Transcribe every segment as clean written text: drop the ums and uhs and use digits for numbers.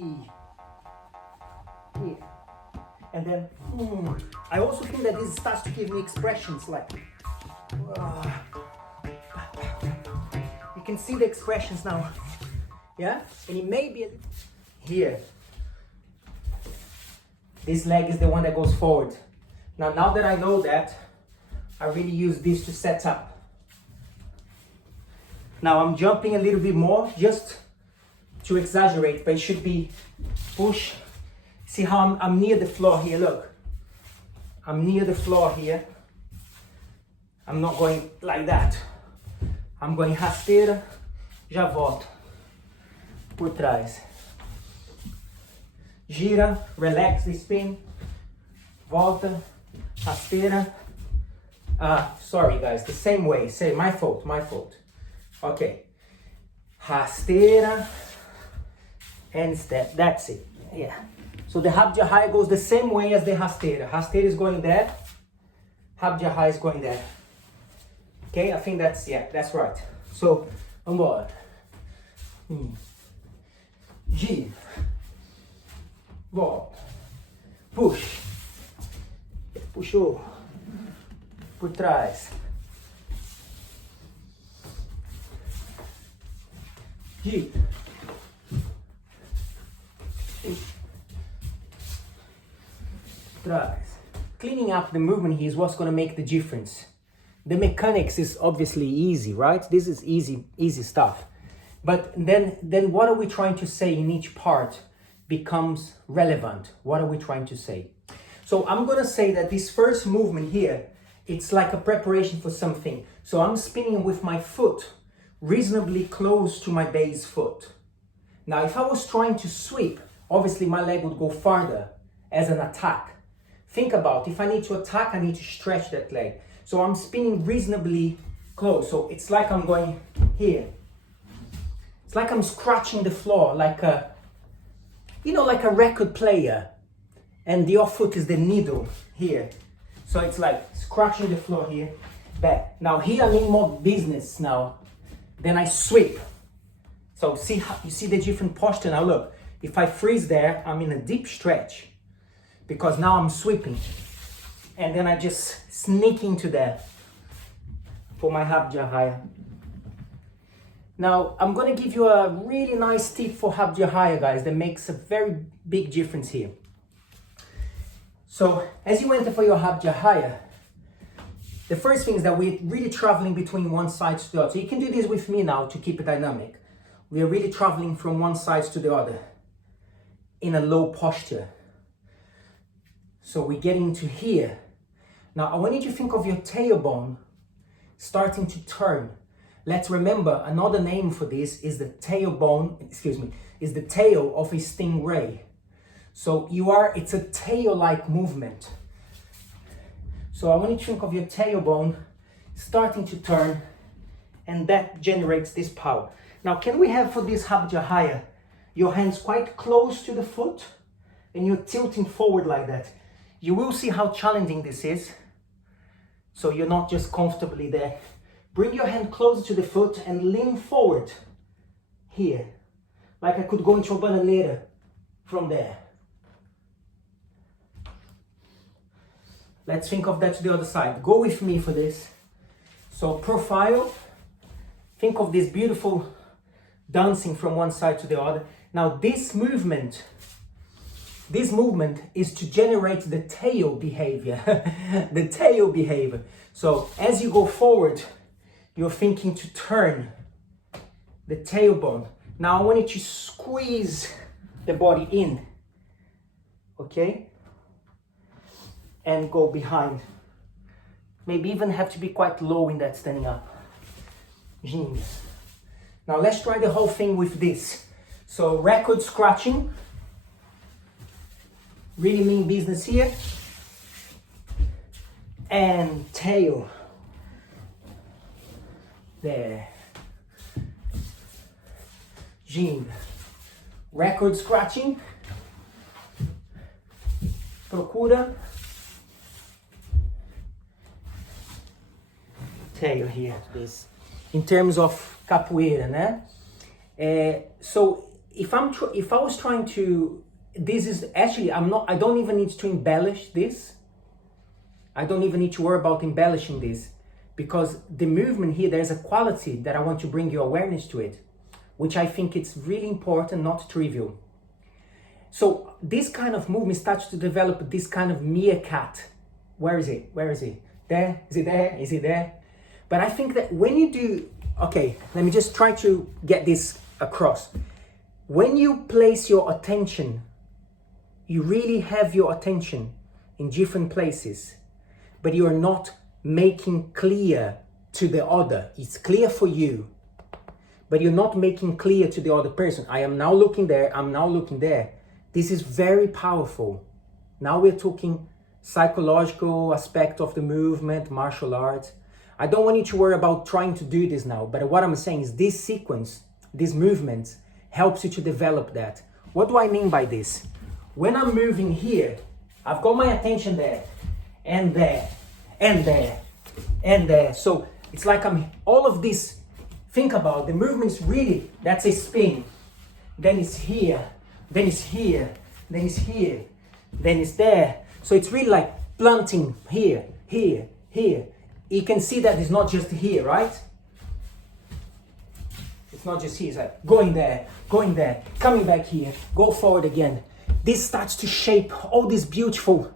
Here. And then, I also think that this starts to give me expressions like, you can see the expressions now, yeah? And it may be here. This leg is the one that goes forward. Now that I know that, I really use this to set up. Now I'm jumping a little bit more just to exaggerate, but it should be push. See how I'm near the floor here, look. I'm near the floor here. I'm not going like that. I'm going rasteira, já volto. Por trás. Gira, relax the spin. Volta, rasteira. Sorry guys, the same way. Say, my fault. Okay. Rasteira and step. That's it. Yeah. So the Rabo de Arraia goes the same way as the rasteira. Rasteira is going there. Rabo de Arraia is going there. Okay, I think that's right. So, vambora. Gira. Volta. Push. Puxou. Por trás. Gira. Trás. Cleaning up the movement here is what's going to make the difference. The mechanics is obviously easy, right? This is easy stuff. But then what are we trying to say in each part becomes relevant. What are we trying to say? So I'm going to say that this first movement here, it's like a preparation for something. So I'm spinning with my foot reasonably close to my base foot. Now, if I was trying to sweep, obviously my leg would go farther as an attack. Think about, if I need to attack, I need to stretch that leg. So I'm spinning reasonably close. So it's like I'm going here. It's like I'm scratching the floor, like a, like a record player. And the off foot is the needle here. So it's like scratching the floor here, back. Now here I need more business now. Then I sweep. So you see the different posture now. Look, if I freeze there, I'm in a deep stretch because now I'm sweeping. And then I just sneak into there for my Rabo de Arraia. Now, I'm going to give you a really nice tip for Rabo de Arraia, guys, that makes a very big difference here. So, as you enter for your Rabo de Arraia, the first thing is that we're really traveling between one side to the other. So you can do this with me now to keep it dynamic. We are really traveling from one side to the other in a low posture. So we get into here. Now, I want you to think of your tailbone starting to turn. Let's remember, another name for this is the tailbone, is the tail of a stingray. So it's a tail-like movement. So I want you to think of your tailbone starting to turn, and that generates this power. Now, can we have for this Rabo de Arraia, your hands quite close to the foot, and you're tilting forward like that. You will see how challenging this is. So you're not just comfortably there. Bring your hand closer to the foot and lean forward here. Like I could go into a bananeira from there. Let's think of that to the other side. Go with me for this. So profile. Think of this beautiful dancing from one side to the other. Now this movement is to generate the tail behavior. The tail behavior. So as you go forward, you're thinking to turn the tailbone. Now I want you to squeeze the body in. Okay? And go behind. Maybe even have to be quite low in that standing up. Jeans. Now let's try the whole thing with this. So record scratching. Really mean business here. And tail. There. Jean. Record scratching. Procura. Tail here. This. In terms of capoeira, né? So if I was trying to, this is actually, I don't even need to embellish this. I don't even need to worry about embellishing this, because the movement here, there's a quality that I want to bring your awareness to it, which I think it's really important, not trivial. So this kind of movement starts to develop this kind of meerkat. Where is it? Where is it? There? Is it there? Is it there? But I think that when you do, okay, let me just try to get this across. When you place your attention, you really have your attention in different places, but you are not making clear to the other. It's clear for you, but you're not making clear to the other person. I am now looking there, I'm now looking there. This is very powerful. Now we're talking psychological aspect of the movement, martial arts. I don't want you to worry about trying to do this now, but what I'm saying is this sequence, these movements, helps you to develop that. What do I mean by this? When I'm moving here, I've got my attention there, and there, and there, and there. So it's like I'm, all of this, think about the movements really, that's a spin. Then it's here, then it's here, then it's here, then it's there. So it's really like planting here, here, here. You can see that it's not just here, right? It's not just here, it's like going there, coming back here, go forward again. This starts to shape all these beautiful,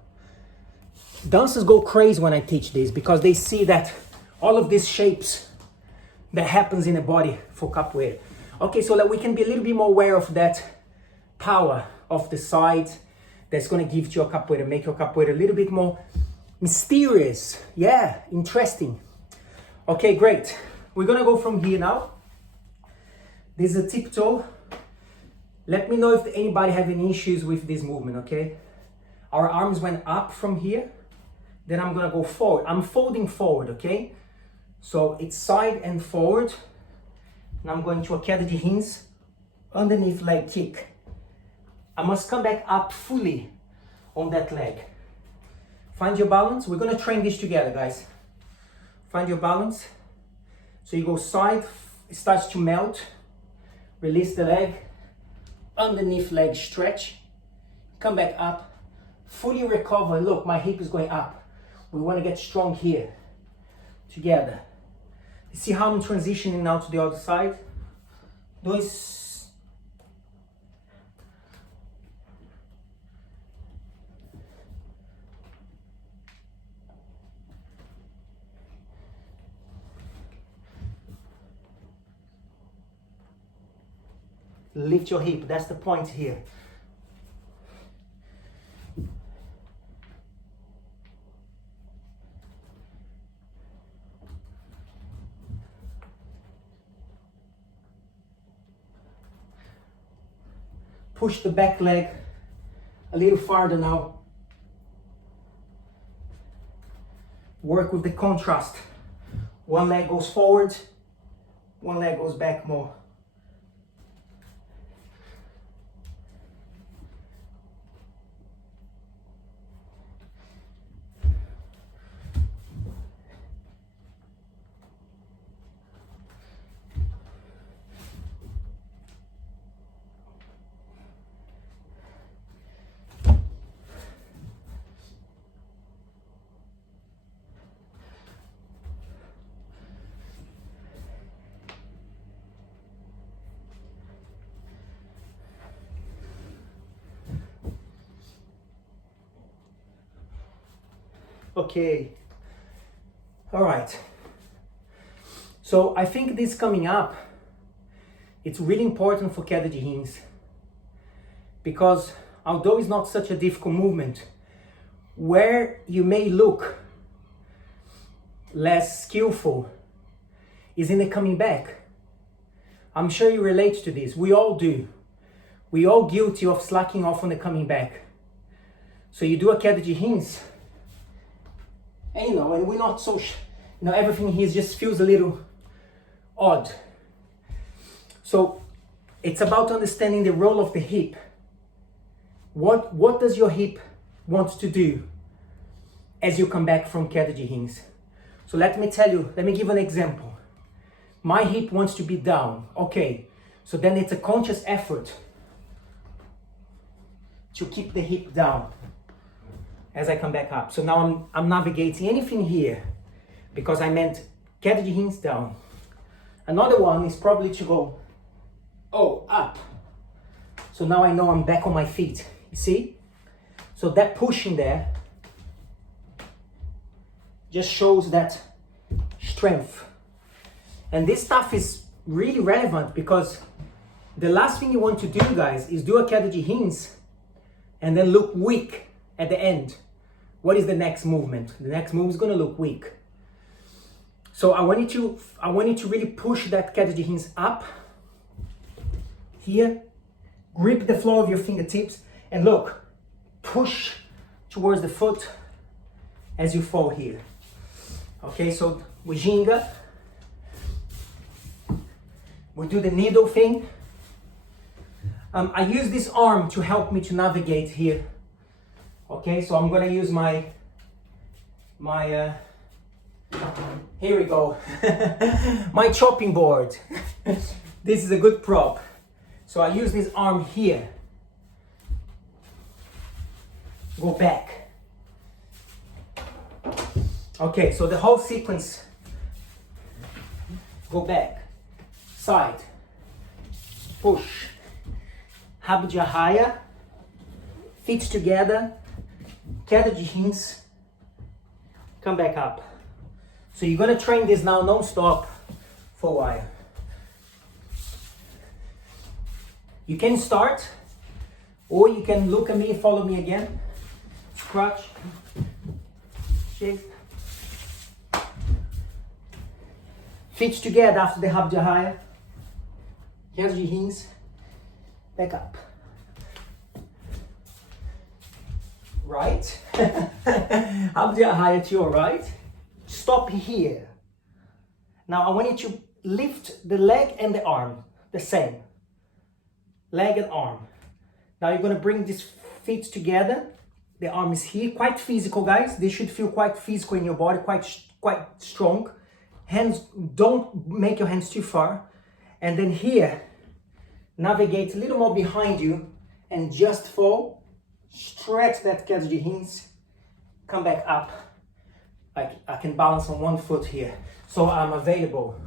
dancers go crazy when I teach this, because they see that all of these shapes that happens in the body for capoeira. Okay, so that we can be a little bit more aware of that power of the side that's going to give to your capoeira, make your capoeira a little bit more mysterious. Yeah, interesting. Okay, great. We're going to go from here now. This is a tiptoe. Let me know if anybody have any issues with this movement, okay? Our arms went up from here. Then I'm going to go forward. I'm folding forward, okay? So it's side and forward. And I'm going to a queda de rins, underneath leg kick. I must come back up fully on that leg. Find your balance. We're going to train this together, guys. Find your balance. So you go side, it starts to melt. Release the leg. Underneath leg stretch. Come back up. Fully recover. Look, my hip is going up. We want to get strong here. Together. You see how I'm transitioning now to the other side? Dois. Lift your hip, that's the point here. Push the back leg a little farther now. Work with the contrast. One leg goes forward, one leg goes back more. Okay, all right. So I think this coming up, it's really important for Queda de Rins, because although it's not such a difficult movement, where you may look less skillful is in the coming back. I'm sure you relate to this. We all do. We all guilty of slacking off on the coming back. So you do a Queda de Rins, and and we're not so, everything here just feels a little odd. So it's about understanding the role of the hip. What does your hip want to do as you come back from Queda de Rins? So let me give an example. My hip wants to be down. Okay, so then it's a conscious effort to keep the hip down as I come back up. So now I'm navigating anything here because I meant Queda de Rins down. Another one is probably to go, oh, up. So now I know I'm back on my feet, you see? So that pushing there just shows that strength. And this stuff is really relevant because the last thing you want to do, guys, is do a Queda de Rins and then look weak at the end. What is the next movement? The next move is gonna look weak. So I want you to really push that Queda de Rins up. Here, grip the floor of your fingertips and look, push towards the foot as you fall here. Okay, so we ginga. We do the needle thing. I use this arm to help me to navigate here. Okay, so I'm gonna use my here we go, my chopping board. This is a good prop. So I use this arm here. Go back. Okay, so the whole sequence. Go back, side, push, Rabo de Arraia, feet together, Queda de Rins, come back up. So you're gonna train this now non-stop for a while. You can start, or you can look at me and follow me again. Scratch, shake. Feet together after the Rabo de Arraia, Queda de Rins, back up. Right, Rabo de Arraia to your right. Stop here. Now I want you to lift the leg and the arm, the same. Leg and arm. Now you're gonna bring these feet together. The arm is here, quite physical, guys. They should feel quite physical in your body, quite strong. Hands, don't make your hands too far. And then here, navigate a little more behind you and just fall. Stretch that Queda de Rins. Come back up. I can balance on one foot here. So I'm available.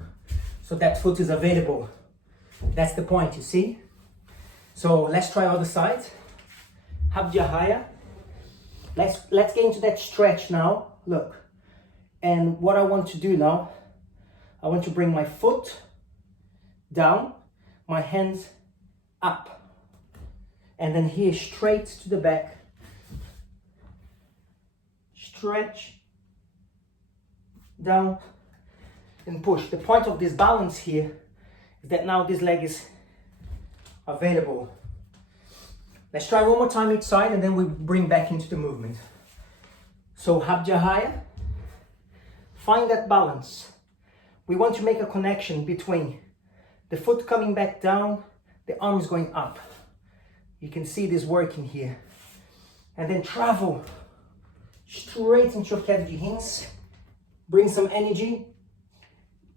So that foot is available. That's the point, you see? So let's try other side. Rabo de Arraia. Let's get into that stretch now. Look. And what I want to do now, I want to bring my foot down, my hands up. And then here straight to the back. Stretch, down, and push. The point of this balance here is that now this leg is available. Let's try one more time each side and then we bring back into the movement. So Rabo de Arraia, find that balance. We want to make a connection between the foot coming back down, the arms going up. You can see this working here. And then travel straight into your Queda de Rins. Bring some energy.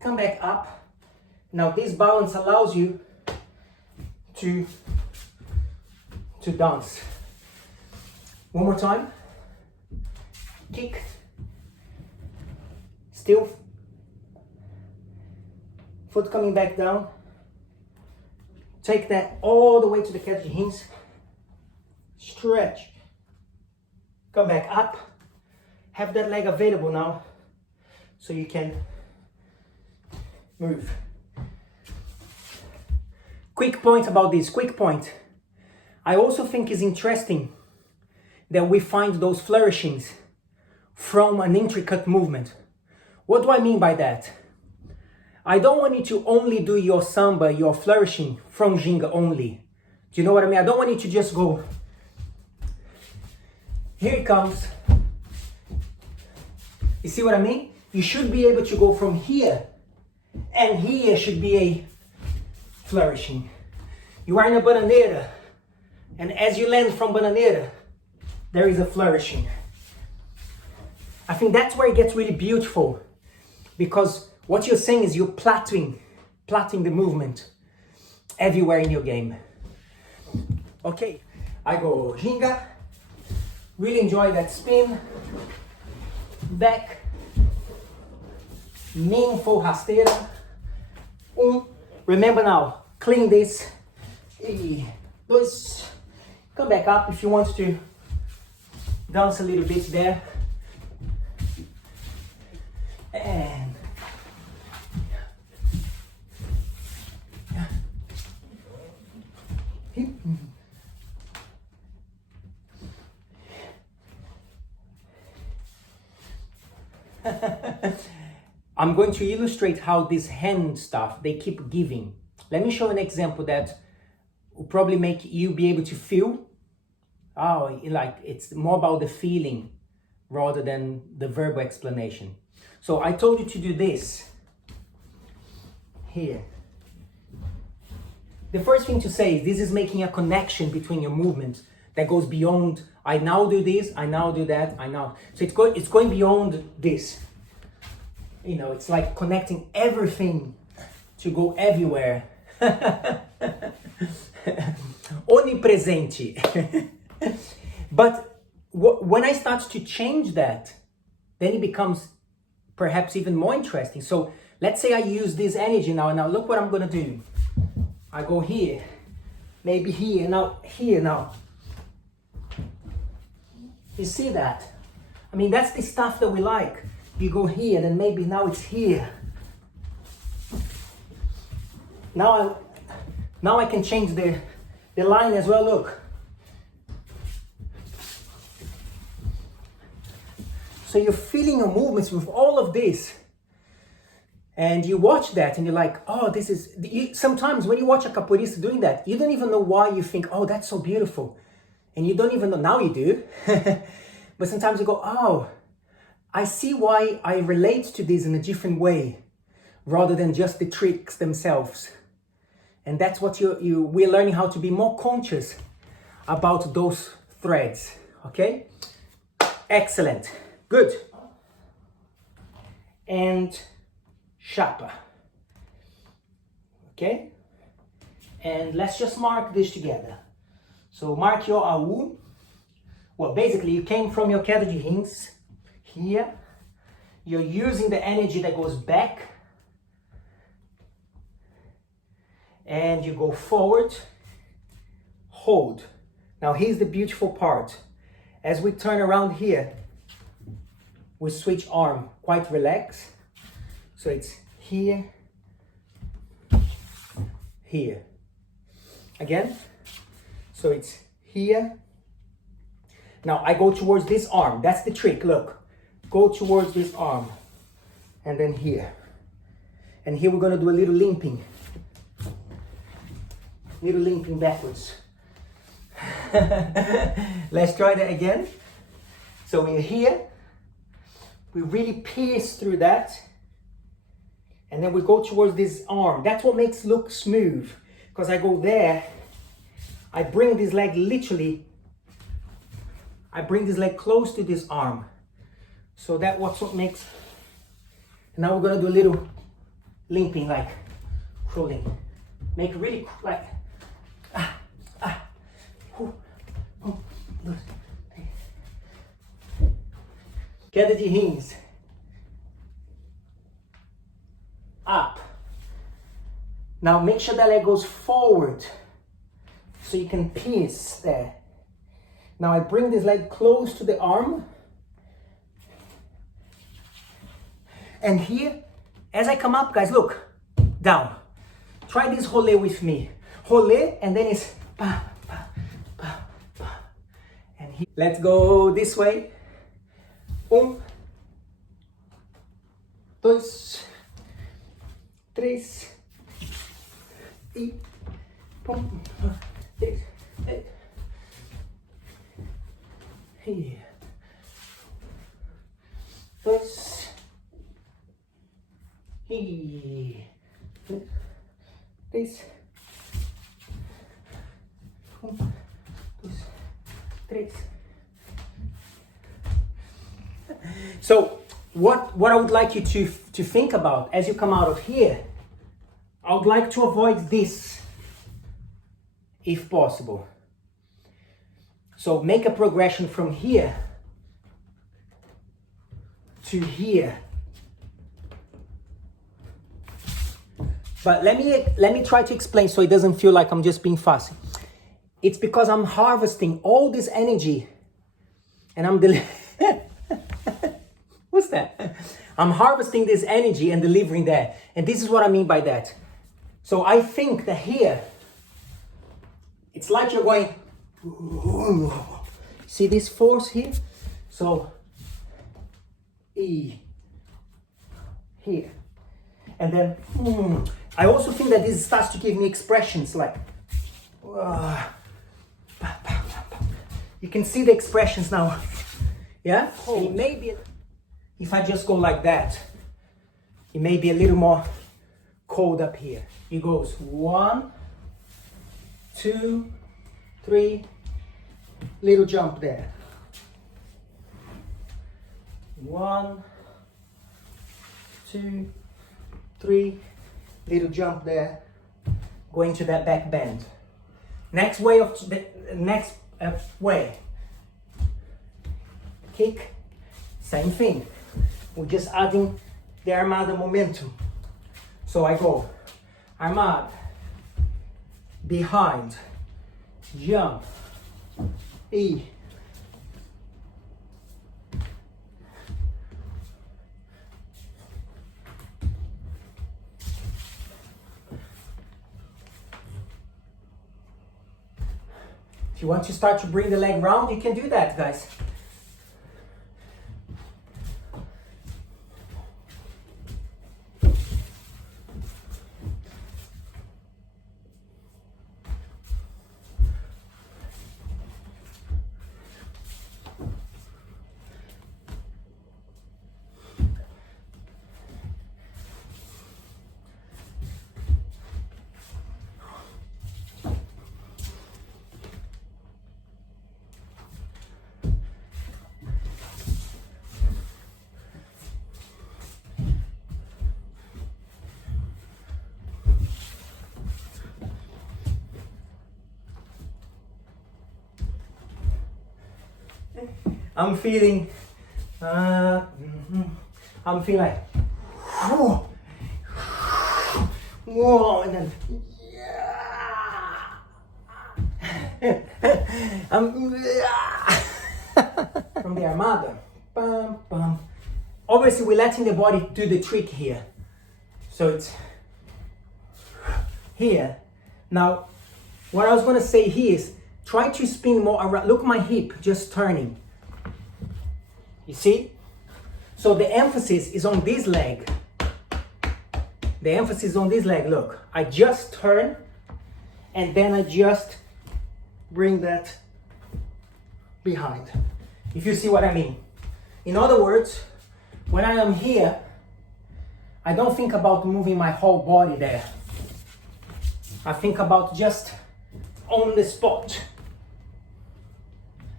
Come back up. Now this balance allows you to dance. One more time. Kick. Still. Foot coming back down. Take that all the way to the Queda de Rins. Stretch. Come back up. Have that leg available now so you can move. Quick point about this, quick point. I also think it's interesting that we find those flourishings from an intricate movement. What do I mean by that? I don't want you to only do your samba, your flourishing from ginga only. Do you know what I mean? I don't want you to just go, here it comes. You see what I mean? You should be able to go from here, and here should be a flourishing. You are in a bananeira, and as you land from bananeira, there is a flourishing. I think that's where it gets really beautiful, because what you're saying is you're plaiting the movement everywhere in your game. Okay, I go ginga, really enjoy that spin, back, meaningful rasteira, remember now, clean this, dois, come back up if you want to dance a little bit there, and I'm going to illustrate how this hand stuff, they keep giving. Let me show an example that will probably make you be able to feel. Oh, like it's more about the feeling rather than the verbal explanation. So I told you to do this here. The first thing to say is this is making a connection between your movements that goes beyond, I now do this, I now do that, I now. So it's going beyond this. You know, it's like connecting everything to go everywhere. Onipresente. But when I start to change that, then it becomes perhaps even more interesting. So let's say I use this energy now, and now look what I'm gonna do. I go here, maybe here, now here now. You see that? I mean, that's the stuff that we like. You go here, then maybe now it's here. Now I can change the line as well, look. So you're feeling your movements with all of this. And you watch that and you're like, oh, this is... Sometimes when you watch a capoeirista doing that, you don't even know why you think, oh, that's so beautiful. And you don't even know, now you do. But sometimes you go, oh, I see why I relate to this in a different way, rather than just the tricks themselves. And that's what we're learning, how to be more conscious about those threads, okay? Excellent, good. And Chapa, okay? And let's just mark this together. So mark your AU. Well, basically you came from your Queda de Rins here. You're using the energy that goes back. And you go forward, hold. Now here's the beautiful part. As we turn around here, we switch arm, quite relaxed. So it's here, here. Again, so it's here. Now I go towards this arm, that's the trick, look. Go towards this arm, and then here. And here we're gonna do a little limping. Little limping backwards. Let's try that again. So we're here, we really pierce through that, and then we go towards this arm. That's what makes it look smooth, because I go there, I bring this leg literally, I bring this leg close to this arm. So that's what makes, now we're gonna do a little limping, like crawling. Make it really like, Queda de Rins. Up. Now make sure that leg goes forward so you can pierce there. Now I bring this leg close to the arm. And here, as I come up, guys, look, down. Try this rolê with me. Rolê, and then it's pa, pa, pa, pa. And here, let's go this way. Dois, três, e pum, três, e dois, e três, dois, três. So what I would like you to think about as you come out of here, I would like to avoid this if possible. So make a progression from here to here. But let me try to explain so it doesn't feel like I'm just being fussy. It's because I'm harvesting all this energy and I'm what's that? I'm harvesting this energy and delivering that. And this is what I mean by that. So I think that here, it's like you're going, see this force here? So, E, here. And then, I also think that this starts to give me expressions like, you can see the expressions now. Yeah? And it may be, if I just go like that, it may be a little more cold up here. It goes 1, 2, 3, little jump there. 1, 2, 3, little jump there. Going to that back bend. Next way way. Kick, same thing. We're just adding the Armada momentum. So I go Armada, behind, jump, E. If you want to start to bring the leg round, you can do that, guys. I'm feeling like, whoa, and then, from the Armada. Bum, bum. Obviously, we're letting the body do the trick here. So it's here. Now, what I was going to say here is try to spin more around. Look, my hip just turning. You see? So the emphasis is on this leg. The emphasis is on this leg. Look, I just turn and then I just bring that behind. If you see what I mean. In other words, when I am here, I don't think about moving my whole body there. I think about just on the spot.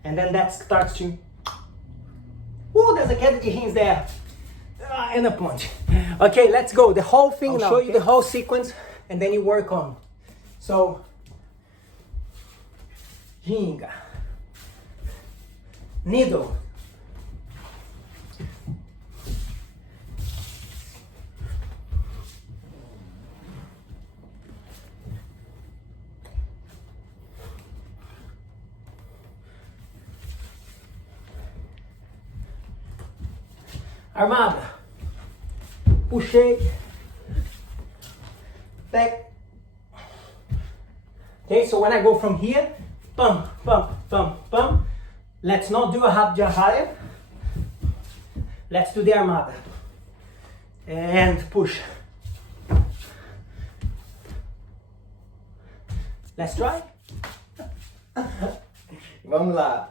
And then that starts to, there's a Queda de Rins there. And a punch. Okay, let's go. The whole thing now. I'll show you the whole sequence and then you work on. So, ginga, needle, Armada, puxei, back. Okay, so when I go from here, bum, bum, bum, bum. Let's not do a Rabo de Arraia. Let's do the Armada. And push. Let's try. Vamos lá.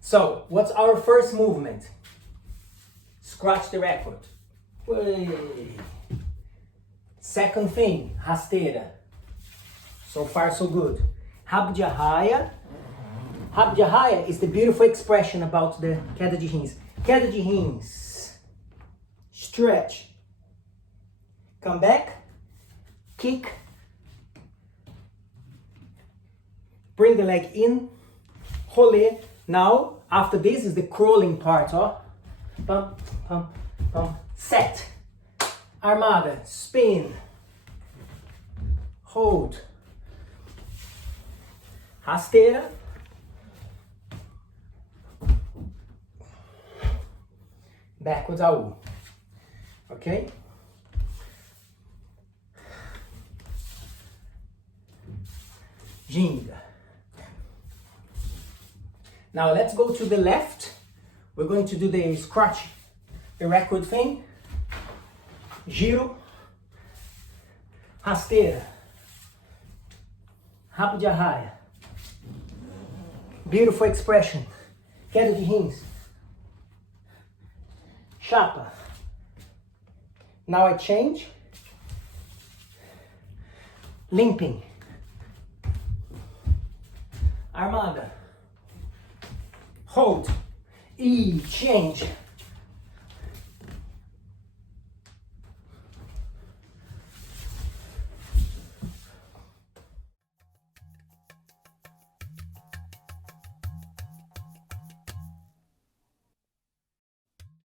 So, what's our first movement? Scratch the record. Way. Second thing, rasteira. So far, so good. Rabo de Arraia. Rabo de Arraia is the beautiful expression about the Queda de Rins. Queda de Rins. Stretch. Come back. Kick. Bring the leg in. rolê. Now, after this is the crawling part, ó. Pam, pam, pam. Set. Armada, spin. Hold. Rasteira. Backwards AU. Okay? Ginga. Now let's go to the left. We're going to do the scratch, the record thing. Giro. Rasteira. Rabo de Arraia. Beautiful expression. Queda de Rins. Chapa. Now I change. Limping. Armada. Hold. E, change.